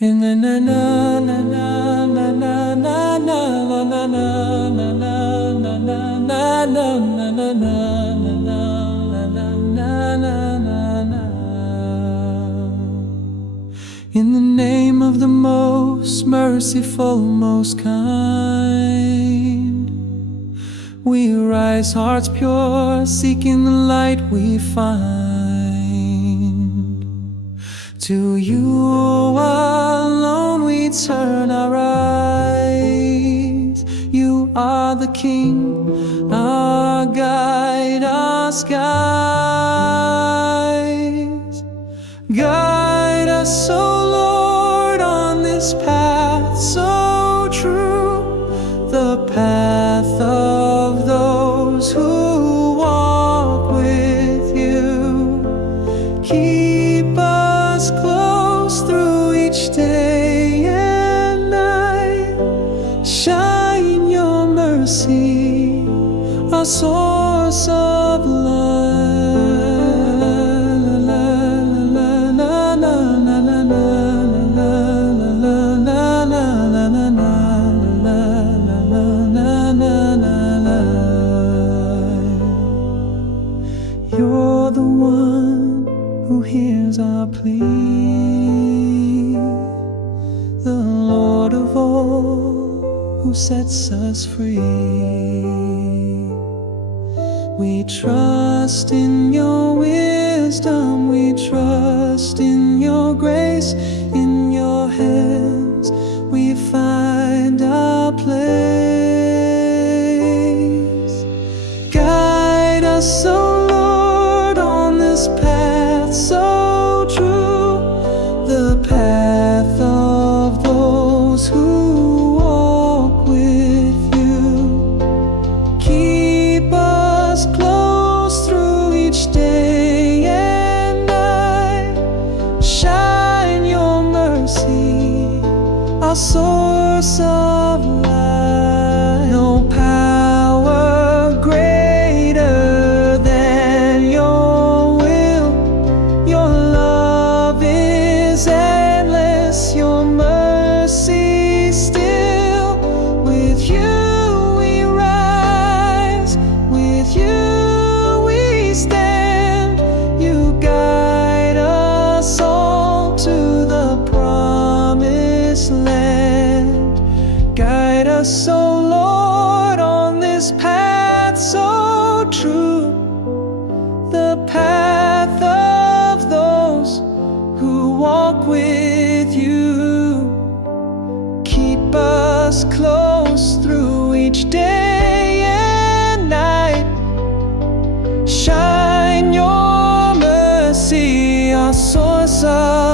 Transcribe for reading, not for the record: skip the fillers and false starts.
In the na na na na na na na na na na na na na na na na na. In the name of the most merciful, most kind, we rise, hearts pure, seeking the light we find. To you alone we turn our eyes. You are the King, our guide, our skies. Guide us, O Lord, on this path so true, the path of those who walk with you. Keep us close through each day and night. Shine your mercy, our source of light. You're the one who hears our plea, the Lord of all who sets us free. We trust in your wisdom, we trust in your grace. In your hands we find our place. Guide us, O Lord, on this path so true, the path of those who walk with you. Keep us close through each day and night. Shine your mercy, our source of light. No power greater than your will. Your love is endless, your mercy still. With you we rise, with you we stand. You guide us all to the promised land. Guide us, O Lord, on this path so true, the path of those who walk with you. Keep us close through each day and night. Shine your mercy, our source of